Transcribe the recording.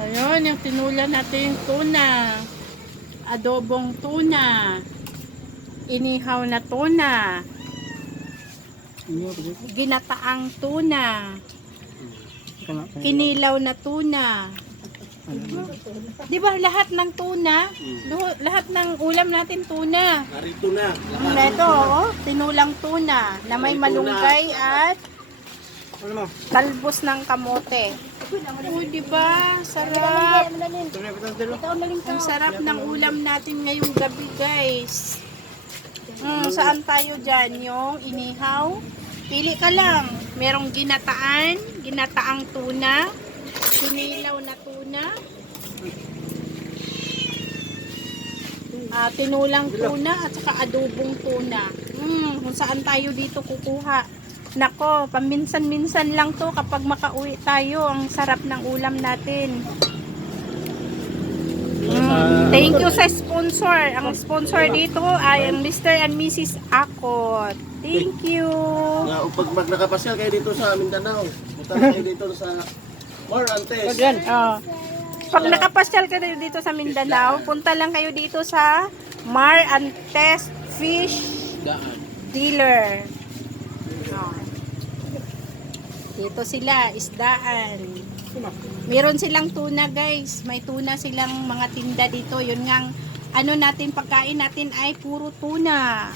Ayun, yung tinula natin yung tuna. Adobong tuna. Inihaw na tuna. Ginataang tuna. Kinilaw na tuna. Di ba lahat ng tuna? Lahat ng ulam natin tuna. Narito na. Ito, tinulang tuna na may malunggay at talbos ng kamote. Di ba? Sarap. Ang sarap ng ulam natin ngayong gabi, guys. Saan tayo dyan? Yung inihaw? Pili ka lang. Merong ginataang tuna, sinilaw na tuna, tinulang tuna, at saka adobong tuna. Kung saan tayo dito kukuha. Nako, paminsan-minsan lang to kapag makauwi tayo. Ang sarap ng ulam natin. Thank you sa sponsor. Ang sponsor dito ay ang Mr. and Mrs. Akot. Thank you. Pag nakapasyal kayo dito sa Mindanao, punta na kayo dito sa Morantes. Pag nakapasyal kayo dito sa Mindanao, punta lang kayo dito sa Mar Antes Fish Dealer. Dito sila, isdaan. Meron silang tuna, guys. May tuna silang mga tinda dito. Yun ngang ano natin, pagkain natin ay puro tuna.